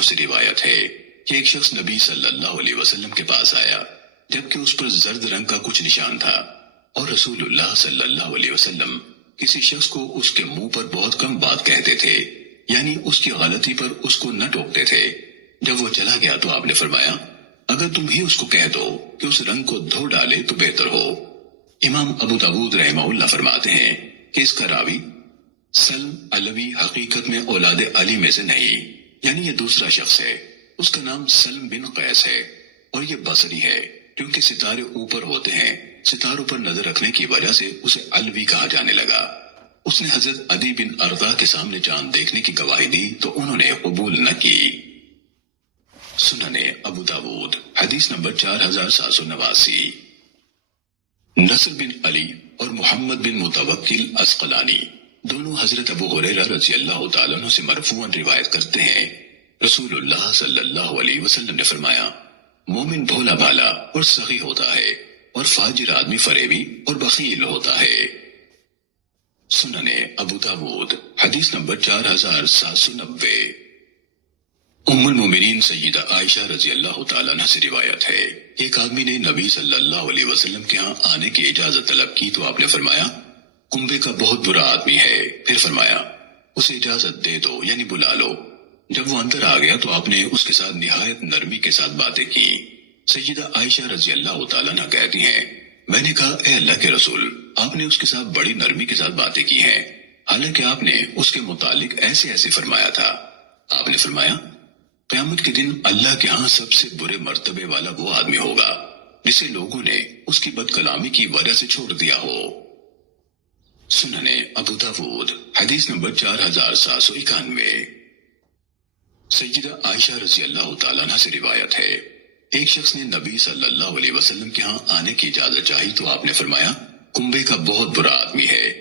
عنہ سے روایت ہے کہ ایک شخص نبی صلی اللہ علیہ وسلم کے پاس آیا جبکہ اس پر زرد رنگ کا کچھ نشان تھا، اور رسول اللہ صلی اللہ علیہ وسلم کسی شخص کو اس کے منہ پر بہت کم بات کہتے تھے، یعنی اس کی غلطی پر اس کو نہ ٹوکتے تھے۔ جب وہ چلا گیا تو آپ نے فرمایا، اگر تم ہی اس کو کہہ دو کہ اس رنگ کو دھو ڈالے تو بہتر ہو۔ امام ابو داود رحمہ اللہ فرماتے ہیں کہ اس کا راوی سلم علوی حقیقت میں اولاد علی میں سے نہیں، یعنی یہ دوسرا شخص ہے۔ اس کا نام سلم بن قیس ہے اور یہ بصری ہے، کیونکہ ستارے اوپر ہوتے ہیں، ستاروں پر نظر رکھنے کی وجہ سے اسے علوی کہا جانے لگا۔ اس نے حضرت عدی بن ارطا کے سامنے چاند دیکھنے کی گواہی دی تو انہوں نے قبول نہ کی۔ سنن ابو داود حدیث نمبر 4789۔ نصر بن علی اور محمد بن متوکل عسقلانی دونوں حضرت ابو ہریرہ رضی اللہ تعالیٰ عنہ سے مرفوعاً روایت کرتے ہیں، رسول اللہ صلی اللہ علیہ وسلم نے فرمایا، مومن بھولا بھالا اور سخی ہوتا ہے اور فاجر آدمی فریبی اور بخیل ہوتا ہے۔ سنن ابو داود حدیث نمبر 4790۔ ام المومنین سیدہ عائشہ رضی اللہ تعالیٰ عنہ سے روایت ہے، ایک آدمی نے نبی صلی اللہ علیہ وسلم کے ہاں آنے کی اجازت طلب کی تو آپ نے فرمایا، کنبے کا بہت برا آدمی ہے۔ پھر فرمایا، اسے اجازت دے دو، یعنی بلا لو۔ جب وہ اندر آ گیا تو آپ نے اس کے ساتھ نہایت نرمی کے ساتھ باتیں کی۔ سیدہ عائشہ رضی اللہ تعالیٰ عنہ کہتی ہیں، میں نے کہا، اے اللہ کے رسول، آپ نے اس کے ساتھ بڑی نرمی کے ساتھ باتیں کی ہیں، حالانکہ آپ نے اس کے متعلق ایسے ایسے فرمایا تھا۔ آپ نے فرمایا، قیامت کے دن اللہ کے ہاں سب سے برے مرتبے والا وہ آدمی ہوگا جسے لوگوں نے اس کی بد کلامی کی وجہ سے چھوڑ دیا ہو۔ سنن ابو داود حدیث نمبر 4791۔ سیدہ عائشہ رضی اللہ تعالیٰ عنہ سے روایت ہے، ایک شخص نے نبی صلی اللہ علیہ وسلم کے ہاں آنے کی اجازت چاہی تو آپ نے فرمایا، کنبے کا بہت برا آدمی ہے۔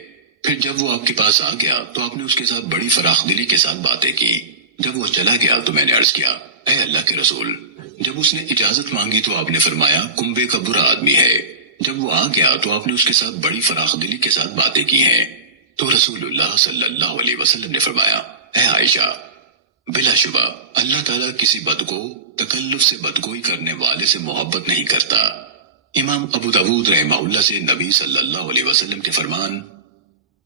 پھر جب وہ آپ کے پاس آ گیا تو آپ نے اس کے ساتھ بڑی فراخ دلی کے ساتھ باتیں کی۔ جب وہ چلا گیا تو میں نے عرض کیا، اے اللہ کے رسول، جب اس نے اجازت مانگی تو آپ نے فرمایا، کنبے کا برا آدمی ہے۔ جب وہ آ گیا تو آپ نے اس کے ساتھ بڑی فراخ دلی کے ساتھ باتیں کی ہیں۔ تو رسول اللہ صلی اللہ علیہ وسلم نے فرمایا، اے عائشہ، بلا شبہ اللہ تعالیٰ کسی بدگو تکلف سے بدگوئی کرنے والے سے محبت نہیں کرتا۔ امام ابو داود رحمہ اللہ سے نبی صلی اللہ علیہ وسلم کے فرمان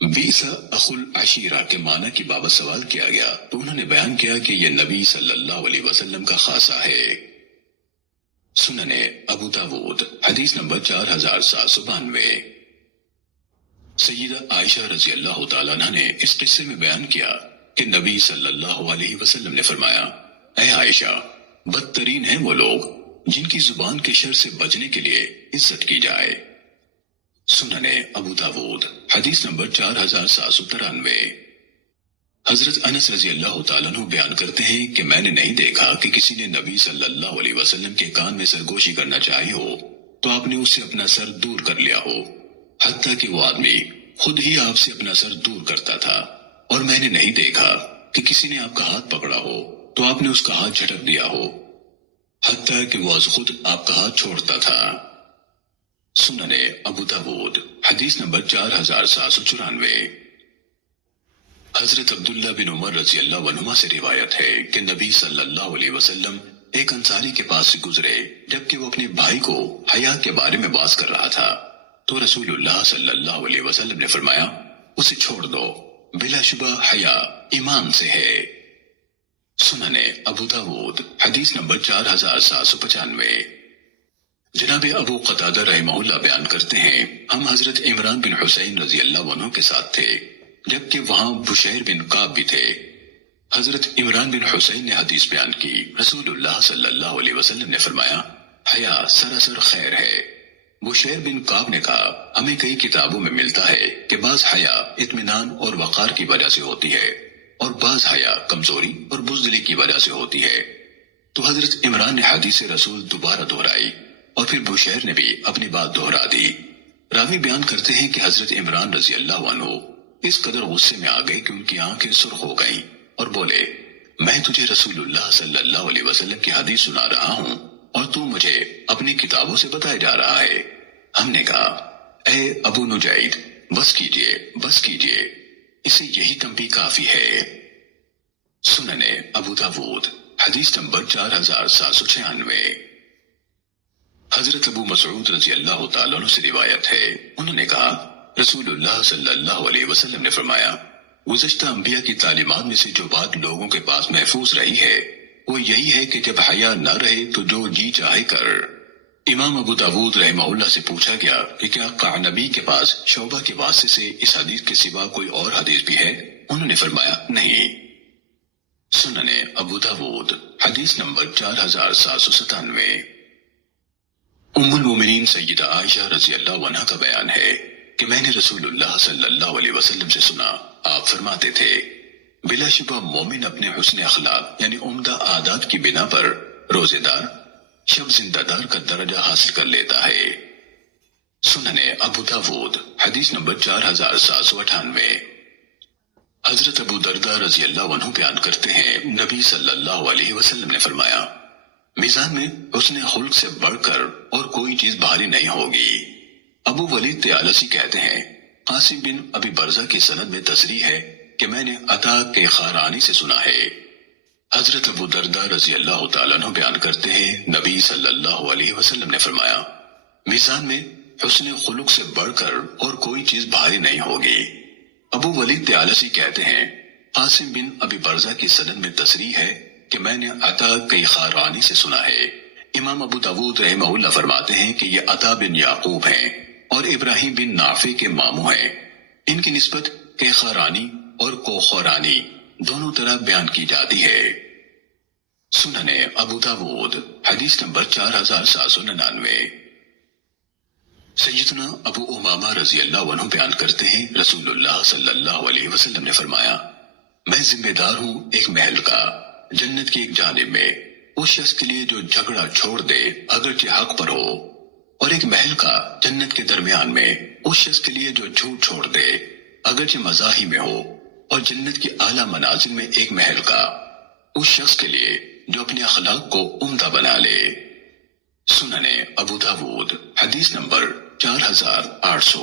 بیسا اخو العشیرہ کے معنی کی بابت سوال کیا گیا تو انہوں نے بیان کیا کہ یہ نبی صلی اللہ علیہ وسلم کا خاصہ ہے۔ سنن ابو داود حدیث نمبر 4792۔ سیدہ عائشہ رضی اللہ تعالیٰ عنہ نے اس قصے میں بیان کیا کہ نبی صلی اللہ علیہ وسلم نے فرمایا، اے عائشہ، بدترین ہیں وہ لوگ جن کی زبان کے شر سے بچنے کے لیے عزت کی جائے۔ سنن ابو داود حدیث نمبر 4793۔ حضرت انس رضی اللہ تعالیٰ عنہ بیان کرتے ہیں کہ میں نے نہیں دیکھا کہ کسی نے نبی صلی اللہ علیہ وسلم کے کان میں سرگوشی کرنا چاہی ہو تو آپ نے اس سے اپنا سر دور کر لیا ہو، حتیٰ کہ وہ آدمی خود ہی آپ سے اپنا سر دور کرتا تھا، اور میں نے نہیں دیکھا کہ کسی نے آپ کا ہاتھ پکڑا ہو تو آپ نے اس کا ہاتھ جھٹک دیا ہو، حتیٰ کہ وہ از خود آپ کا ہاتھ چھوڑتا تھا۔ سنن ابو داود حدیث نمبر 4794۔ حضرت عبداللہ بن عمر رضی اللہ عنہما سے روایت ہے کہ نبی صلی اللہ علیہ وسلم ایک انصاری کے پاس سے گزرے جبکہ وہ اپنے بھائی کو حیا کے بارے میں باز کر رہا تھا، تو رسول اللہ صلی اللہ علیہ وسلم نے فرمایا، اسے چھوڑ دو، بلا شبہ حیا ایمان سے ہے۔ سنن ابو داود حدیث نمبر 4795۔ جناب ابو قتادہ رحمہ اللہ بیان کرتے ہیں، ہم حضرت عمران بن حسین رضی اللہ عنہ کے ساتھ تھے جبکہ وہاں بشیر بن کعب بھی تھے۔ حضرت عمران بن حسین نے حدیث بیان کی، رسول اللہ صلی اللہ علیہ وسلم نے فرمایا، حیا سراسر خیر ہے۔ بشیر بن کعب نے کہا، ہمیں کئی کتابوں میں ملتا ہے کہ بعض حیا اطمینان اور وقار کی وجہ سے ہوتی ہے اور بعض حیا کمزوری اور بزدلی کی وجہ سے ہوتی ہے۔ تو حضرت عمران نے حدیث رسول دوبارہ دہرائی اور پھر بشیر نے بھی اپنی بات دہرا دی۔ راوی بیان کرتے ہیں کہ حضرت عمران رضی اللہ عنہ اس قدر غصے میں آ گئے کہ ان کی آنکھیں سرخ ہو گئیں اور بولے، میں تجھے رسول اللہ صلی اللہ علیہ وسلم کی حدیث سنا رہا ہوں اور تو مجھے اپنی کتابوں سے بتایا جا رہا ہے۔ ہم نے کہا، اے ابو نجید، بس کیجئے، اسے یہی تنبیہ کافی ہے۔ سنن ابو داود حدیث نمبر 4796۔ حضرت ابو مسعود رضی اللہ تعالیٰ عنہ سے روایت ہے، انہوں نے کہا رسول اللہ صلی اللہ علیہ وسلم نے فرمایا، گزشتہ انبیاء کی تعلیمات میں سے جو بات لوگوں کے پاس محفوظ رہی ہے وہ یہی ہے کہ جب حیا نہ رہے تو جو جی چاہے کر۔ امام ابو داود رحمہ اللہ سے پوچھا گیا کہ کیا قعنبی کے پاس شعبہ کے واسطے سے اس حدیث کے سوا کوئی اور حدیث بھی ہے؟ انہوں نے فرمایا نہیں۔ سنن ابو داود حدیث نمبر 4797۔ ام المومنین سیدہ عائشہ رضی اللہ عنہ کا بیان ہے کہ میں نے رسول اللہ صلی اللہ علیہ وسلم سے سنا، آپ فرماتے تھے بلا شبہ مومن اپنے حسن اخلاق یعنی عمدہ عادات کی بنا پر روزے دار شب زندہ دار کا درجہ حاصل کر لیتا ہے۔ سنن ابو داود حدیث نمبر 4798۔ حضرت ابو درداء رضی اللہ عنہ بیان کرتے ہیں، نبی صلی اللہ علیہ وسلم نے فرمایا، میزان میں حسن خلق سے بڑھ کر اور کوئی چیز بھاری نہیں ہوگی۔ ابو ولید طیالسی کہتے ہیں، قاسم بن ابی برزہ کی سند میں تصریح ہے کہ میں نے عطا کے خارانی سے سنا ہے۔ حضرت ابو درداء رضی اللہ تعالیٰ عنہ بیان کرتے ہیں، نبی صلی اللہ علیہ وسلم نے فرمایا، میزان میں حسن خلق سے بڑھ کر اور کوئی چیز بھاری نہیں ہوگی۔ ابو ولید طیالسی کہتے ہیں، قاسم بن ابی برزہ کی سند میں تصریح ہے کہ میں نے عطا کے خارانی سے سنا ہے۔ امام ابو داود رحمہ اللہ فرماتے ہیں کہ یہ عطا بن یعقوب ہیں اور ابراہیم بن نافع کے ماموں ہیں۔ ان کی نسبت کیخارانی اور کوخورانی دونوں طرح بیان کی جاتی ہے۔ سنن ابو داود حدیث نمبر 4799۔ سیدنا ابو امامہ رضی اللہ عنہ بیان کرتے ہیں، رسول اللہ صلی اللہ علیہ وسلم نے فرمایا، میں ذمہ دار ہوں ایک محل کا جنت کی ایک جانب میں اس شخص کے لیے جو جھگڑا چھوڑ دے اگرچہ حق پر ہو، اور ایک محل کا جنت کے درمیان میں اس شخص کے لیے جو جھوٹ چھوڑ دے اگرچہ مزاحی میں ہو، اور جنت کی اعلیٰ منازل میں ایک محل کا اس شخص کے لیے جو اپنے اخلاق کو عمدہ بنا لے۔ سنن ابو داود حدیث نمبر 4800۔